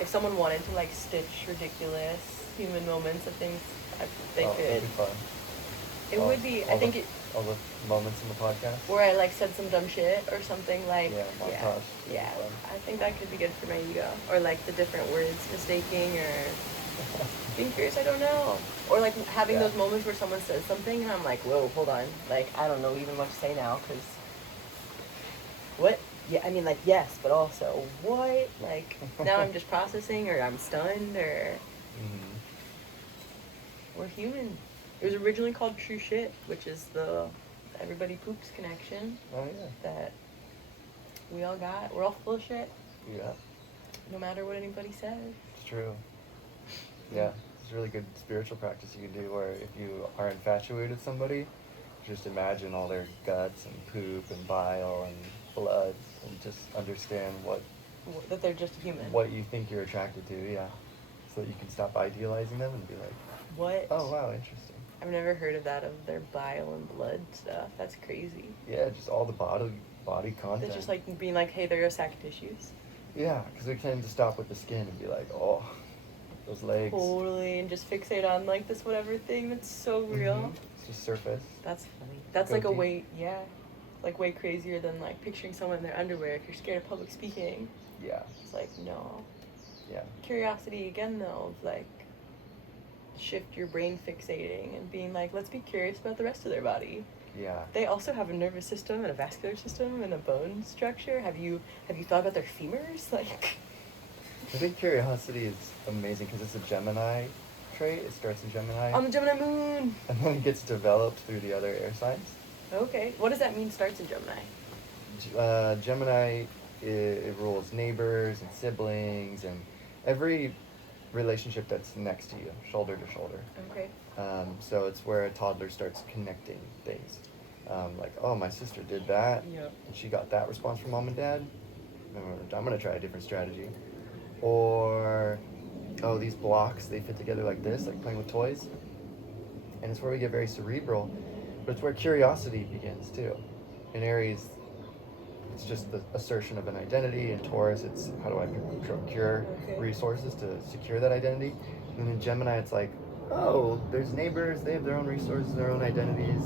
if someone wanted to like stitch ridiculous human moments of things, they could. It'd be fun. It would be, I think all the moments in the podcast? Where I like said some dumb shit or something like, montage. Yeah. I think that could be good for my ego. Or like the different words mistaking or being curious, I don't know. Or like having those moments where someone says something and I'm like, whoa, hold on. Like, I don't know even what to say now because what? Yeah, I mean like, yes, but also what? Like, now I'm just processing or I'm stunned or we're human. It was originally called True Shit, which is the everybody poops connection. Oh, yeah. That we all got. We're all full of shit. Yeah. No matter what anybody says. It's true. Yeah. It's a really good spiritual practice you can do where if you are infatuated with somebody, just imagine all their guts and poop and bile and blood and just understand that they're just a human. What you think you're attracted to, yeah. So that you can stop idealizing them and be like, what? Oh, wow, interesting. I've never heard of that, of their bile and blood stuff. That's crazy. Yeah, just all the body content. That's just like being like, hey, they're a sack of tissues. Yeah, because we tend to stop with the skin and be like, oh, those legs. Totally, and just fixate on like this whatever thing that's so real. Mm-hmm. It's just surface. That's funny. That's like a way, like way crazier than like picturing someone in their underwear if you're scared of public speaking. Yeah. It's like, no. Yeah. Curiosity again though, of like shift your brain fixating and being like, let's be curious about the rest of their body. Yeah. They also have a nervous system and a vascular system and a bone structure. Have you thought about their femurs? Like, I think curiosity is amazing because it's a Gemini trait. It starts in Gemini. on the Gemini moon. And then it gets developed through the other air signs. Okay. What does that mean, starts in Gemini? Gemini, it rules neighbors and siblings and every relationship that's next to you, shoulder to shoulder. Okay. So it's where a toddler starts connecting things. Like, oh, my sister did that, Yep. and she got that response from mom and dad. I'm going to try a different strategy. Or, oh, these blocks, they fit together like this, like playing with toys. And it's where we get very cerebral, but it's where curiosity begins too. In Aries, it's just the assertion of an identity. In Taurus, it's how do I procure resources to secure that identity. And in Gemini, it's like, oh, there's neighbors, they have their own resources, their own identities.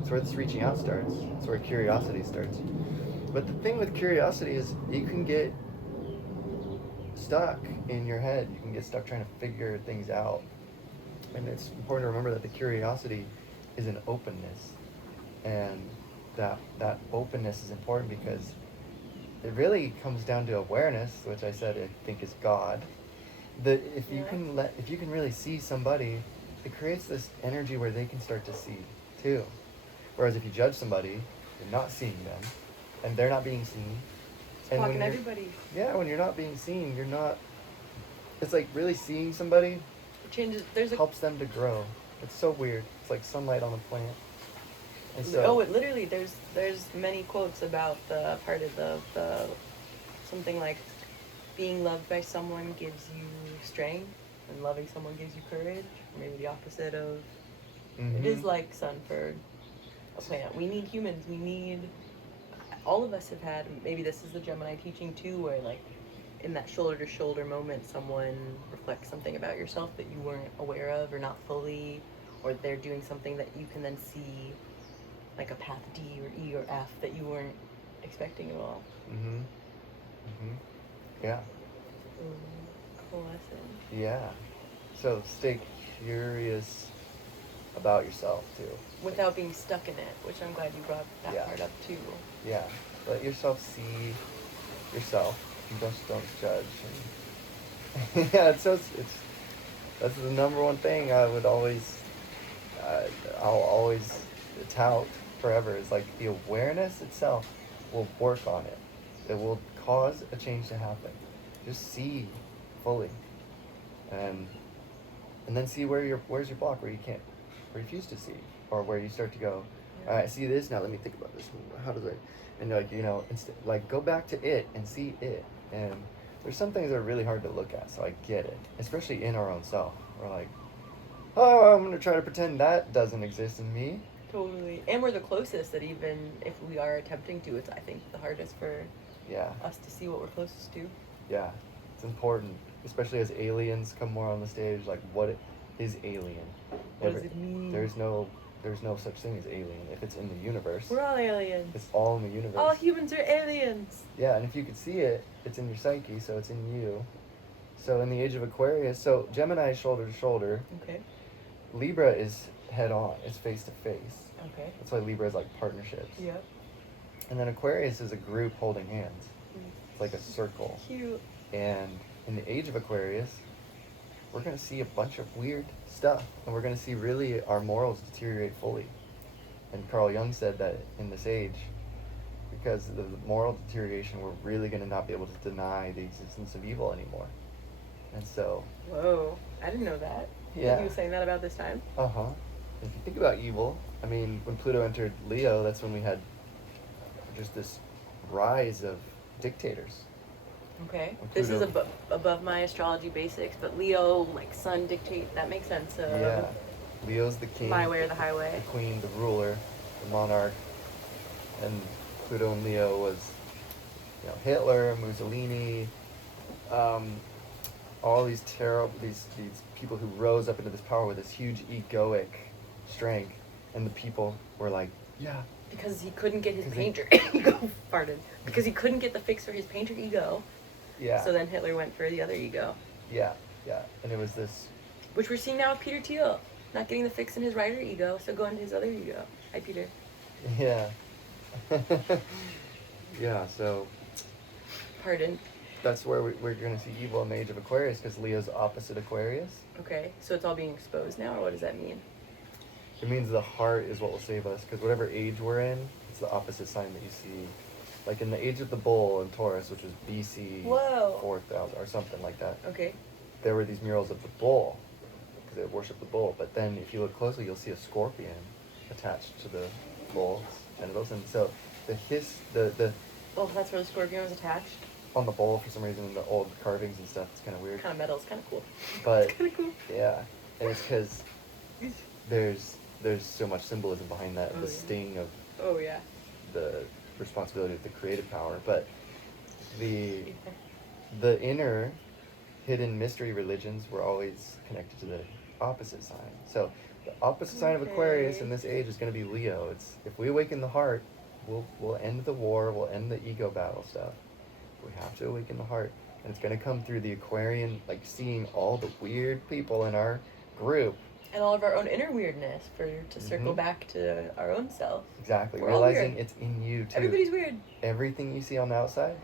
It's where this reaching out starts. It's where curiosity starts. But the thing with curiosity is you can get stuck in your head. You can get stuck trying to figure things out. And it's important to remember that the curiosity is an openness. And that openness is important because it really comes down to awareness, which I said I think is God. That if you can really see somebody, it creates this energy where they can start to see too. Whereas if you judge somebody, you're not seeing them, and they're not being seen. It's And blocking when you're, everybody. yeah, when you're not being seen, you're not. It's like really seeing somebody It changes. There's a helps them to grow. It's so weird. It's like sunlight on a plant. And oh, so, it literally there's many quotes about the part of the something like being loved by someone gives you strength and loving someone gives you courage. Or maybe the opposite of it is mhm. like sun for a plant. We need humans. We need all of us have had maybe this is the Gemini teaching too, where like in that shoulder to shoulder moment someone reflects something about yourself that you weren't aware of or not fully, or they're doing something that you can then see like a path D or E or F that you weren't expecting at all. Mhm. Mhm. Yeah. Cool lesson. Yeah. So stay curious about yourself too. Without being stuck in it, which I'm glad you brought that Yeah. part up too. Yeah. Let yourself see yourself. And just don't judge. And yeah, it's that's the number one thing I would always I'll always tout forever is like the awareness itself will work on it. It will cause a change to happen. Just see fully, and and then see where's your block, where you can't, refuse to see, or where you start to go, all right, I see this now. Let me think about this. How does it? And like like go back to it and see it. And there's some things that are really hard to look at. So I get it, especially in our own self. We're like, oh, I'm gonna try to pretend that doesn't exist in me. Totally. And we're the closest that even if we are attempting to, it's I think the hardest for Yeah, us to see what we're closest to. yeah, it's important, especially as aliens come more on the stage. Like, is alien? What does it mean? There's no such thing as alien. If it's in the universe, We're all aliens. it's all in the universe. All humans are aliens. Yeah, and if you could see it, it's in your psyche, so it's in you. So in the age of Aquarius, so Gemini is shoulder to shoulder. Okay. Libra is head on. It's face to face. Okay. That's why Libra is like partnerships. Yep. And then Aquarius is a group holding hands. It's like a circle. Cute. And in the age of Aquarius, we're going to see a bunch of weird stuff. And we're going to see really our morals deteriorate fully. And Carl Jung said that in this age, because of the moral deterioration, we're really going to not be able to deny the existence of evil anymore. And so... Whoa. I didn't know that. Yeah. He was saying that about this time? Uh-huh. If you think about evil, I mean, when Pluto entered Leo, that's when we had just this rise of dictators. Okay. When This is Pluto- above my astrology basics, but Leo, like sun dictate, that makes sense. Yeah. Leo's the king. My way or the highway. The queen, the ruler, the monarch. And Pluto and Leo was, Hitler, Mussolini, all these terrible, these people who rose up into this power with this huge egoic strength, and the people were like, yeah. Because he couldn't get his 'Cause painter ego. Pardon. Because he couldn't get the fix for his painter ego. Yeah. So then Hitler went for the other ego. Yeah, yeah. And it was this, Which we're seeing now with Peter Thiel. Not getting the fix in his writer ego, so going to his other ego. Hi, Peter. yeah. Yeah, so Pardon. that's where we're going to see evil in the age of Aquarius, because Leo's opposite Aquarius. Okay, so it's all being exposed now, or what does that mean? It means the heart is what will save us, because whatever age we're in, it's the opposite sign that you see. Like in the age of the bull in Taurus, which was BC Whoa. 4000 or something like that, Okay. there were these murals of the bull, because they worship the bull. But then if you look closely, you'll see a scorpion attached to the bull's genitals. And so the Oh, that's where the scorpion was attached? on the bull, for some reason, in the old carvings and stuff, it's kind of weird. Kind of metal, it's kind of cool. But It's kind of cool. yeah, and it's because there's so much symbolism behind that, Oh, the yeah. sting of Oh, yeah. the responsibility of the creative power. But the inner hidden mystery religions were always connected to the opposite sign. So the opposite sign of Aquarius in this age is going to be Leo. It's if we awaken the heart, we'll end the war, we'll end the ego battle stuff. We have to awaken the heart, and it's going to come through the Aquarian, like seeing all the weird people in our group. And all of our own inner weirdness to circle Mhm. back to our own self. Exactly, We're all realizing weird. it's in you too. Everybody's weird. Everything you see on the outside,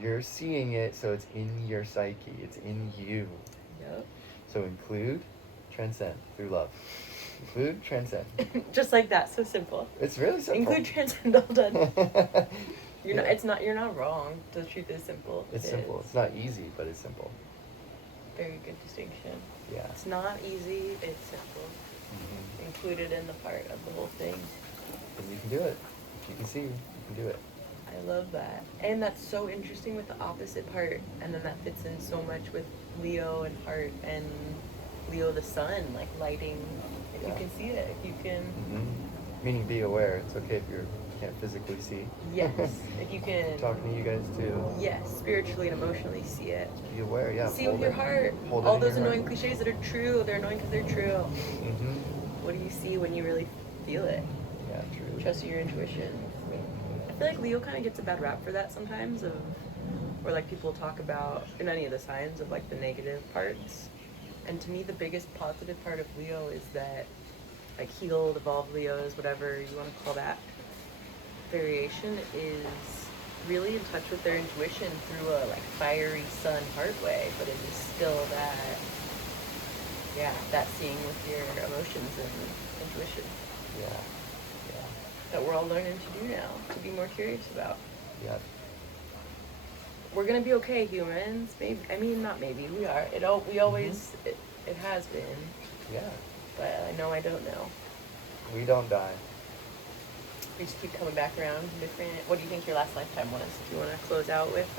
you're seeing it, so it's in your psyche. It's in you. Yep. So include, transcend through love. Include, transcend. Just like that, so simple. It's really simple. Include, transcend, all done. You're not. It's not. You're not wrong. The truth is simple. It's simple. It's not easy, but it's simple. Very good distinction. Yeah. It's not easy. It's simple. Mm-hmm. Included in the part of the whole thing. And you can do it. If you can see, you can do it. I love that. And that's so interesting with the opposite part. And then that fits in so much with Leo and heart and Leo the sun, like lighting. If you can see it, if you can. Mm-hmm. Meaning be aware. It's okay if you can't physically see. Yes. If you can. Talking to you guys too. Yes, spiritually and emotionally see it. Be aware, yeah. See with your heart. Hold All it in those your annoying heart. cliches that are true, they're annoying because they're true. Mm-hmm. What do you see when you really feel it? Yeah, true. Trust your intuition. I feel like Leo kind of gets a bad rap for that sometimes, or like people talk about in any of the signs of like the negative parts. And to me, the biggest positive part of Leo is that, like healed, evolved Leos, whatever you want to call that variation, is really in touch with their intuition through a like fiery sun heart way, but it is still that, yeah, that seeing with your emotions and intuition. Yeah. That we're all learning to do now, to be more curious about. Yeah. We're gonna be okay, humans. Maybe, I mean, not maybe. We are. We always. It has been. Yeah. But I know I don't know. We don't die. We just keep coming back around to different. What do you think your last lifetime was? Do you want to close out with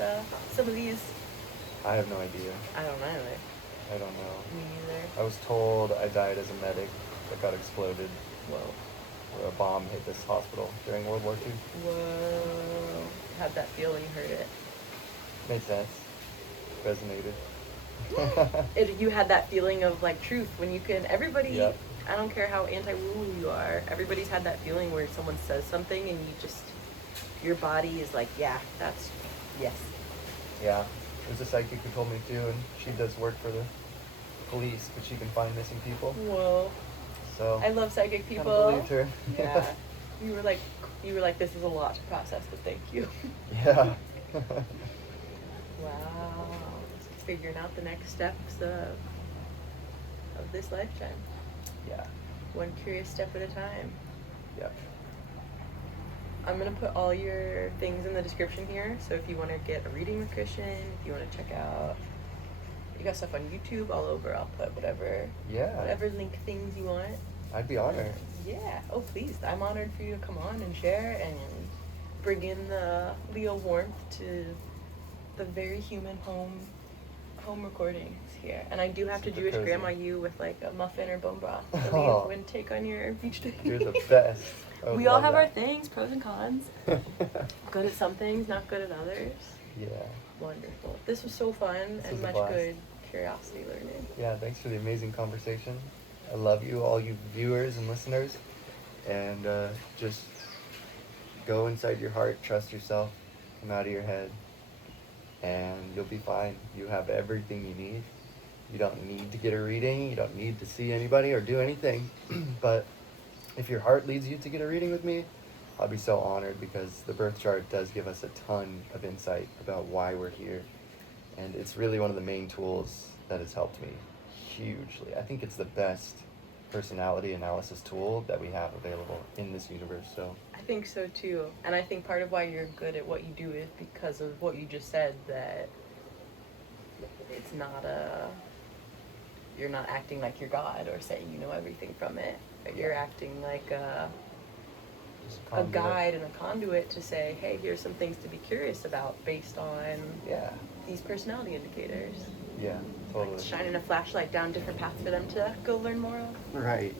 some of these? I have no idea. I don't know. I don't know. Me either. I was told I died as a medic that got exploded. Whoa. Where a bomb hit this hospital during World War II. Whoa. How'd that feel when you heard it? Made sense. Resonated. You had that feeling of like truth when you can. Everybody. Yep. I don't care how anti-woo you are. Everybody's had that feeling where someone says something and you just, your body is like, yeah, that's, yes. Yeah. There's a psychic who told me too, and she does work for the police, but she can find missing people. Whoa. So I love psychic kind people. of believed her. Yeah. You were like, this is a lot to process, but thank you. Yeah. Wow. Just figuring out the next steps of this lifetime. Yeah. One curious step at a time. Yep. I'm going to put all your things in the description here. So if you want to get a reading with Christian, if you want to check out, you got stuff on YouTube all over. I'll put whatever link things you want. I'd be honored. Yeah. Oh, please. I'm honored for you to come on and share and bring in the Leo warmth to the very human home recordings here. And I do have to Super Jewish cozy. grandma you with like a muffin or bone broth. So Oh. you wouldn't take on your beach day. You're the best. I would We all love have our that. things, pros and cons. Good at some things, not good at others. Yeah. Wonderful. This was so fun This and was a much blast. good curiosity learning. Yeah, thanks for the amazing conversation. I love you, all you viewers and listeners. And just go inside your heart, trust yourself, come out of your head, and you'll be fine. You have everything you need. You don't need to get a reading. You don't need to see anybody or do anything. But if your heart leads you to get a reading with me, I'll be so honored, because the birth chart does give us a ton of insight about why we're here. And it's really one of the main tools that has helped me hugely. I think it's the best personality analysis tool that we have available in this universe. So I think so too. And I think part of why you're good at what you do is because of what you just said, that it's not you're not acting like you're God or saying you know everything from it. But you're acting like just a conduit. guide and a conduit to say, hey, here's some things to be curious about based on Yeah. these personality indicators. Yeah, totally. Shining a flashlight down different paths for them to go learn more of. Right.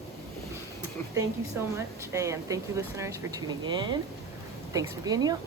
Thank you so much, and thank you listeners for tuning in. Thanks for being you.